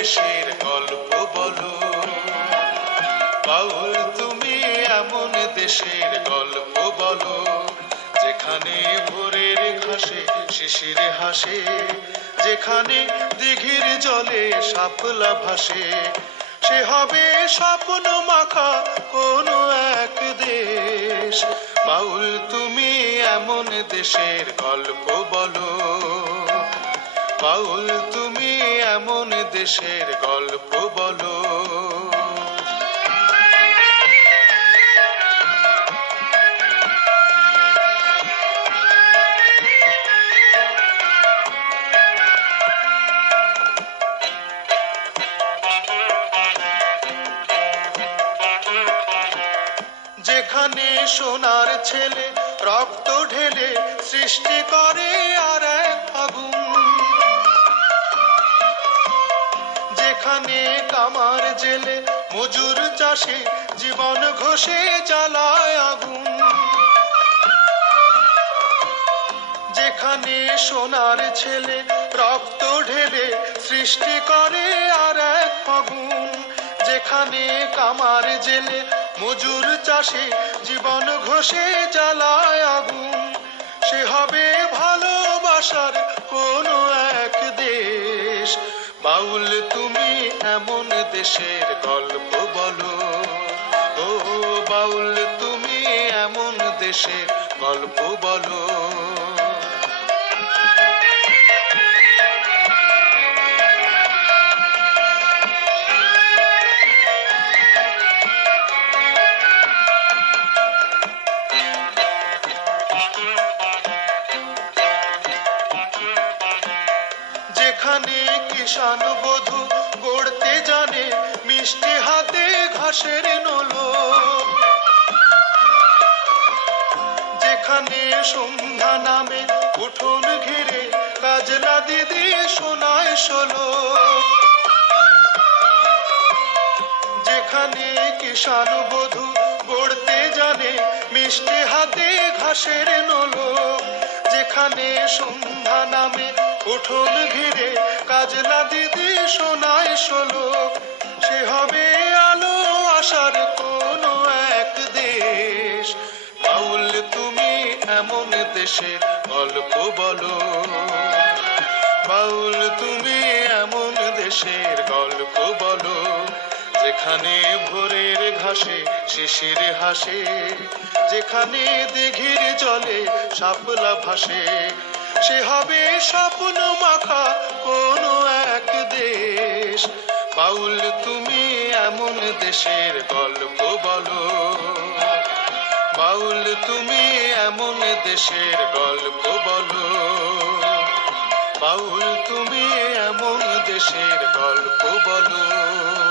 দেশের গল্প বলো। বাউল, তুমি এমন দেশের গল্প বলো, যেখানে ভোরের ঘাসে, শিশিরে হাসে, যেখানে দিঘির জলে সাপলা ভাসে। সে হবে স্বপ্ন মাখা কোন এক দেশ। বাউল, তুমি এমন দেশের গল্প বলো। বাউল, তুমি এমন দেশের গল্প বলো? যেখানে সোনার ছেলে রক্ত ঢেলে সৃষ্টি করে আর যেখানে কামার জেলে মজুর চাষে জীবন ঘষে জ্বালায় আগুন। যেখানে সোনার ছেলে রক্ত ঢেলে সৃষ্টি করে আর এক ফাগুন। যেখানে কামার জেলে মজুর চাষে জীবন ঘষে জ্বালায় আগুন। সে হবে ভালোবাসার কোন বাউল তুমি এমন দেশের গল্প বলো। ও বাউল তুমি এমন দেশের গল্প বলো। যেখানে কিষান বধু গড়তে জানে, মিষ্টি হাতে ঘাসের নলো। যেখানে সন্ধ্যা নামে, উঠোন ঘিরে, কাজলা দিদি শোনায় শোলো। যেখানে কিষান বধু গড়তে জানে, মিষ্টি হাতে ঘাসের নলো। যেখানে সন্ধ্যা নামে উঠোন ঘিরে কাজলা দিদি শোনায় শোলো। সে হবে আলো আসার কোন এক দেশ। বাউল, তুমি এমন দেশের গল্প বলো। বাউল, তুমি এমন দেশের গল্প বলো। যেখানে ভোরের ঘাসে, শিশির হাসে। যেখানে দিঘির জলে, শাপলা ভাসে। সে হবে স্বপ্ন মাখা কোন এক দেশ। বাউল, তুমি এমন দেশের গল্প বলো। বাউল, তুমি এমন দেশের গল্প বলো। বাউল, তুমি এমন দেশের গল্প বলো।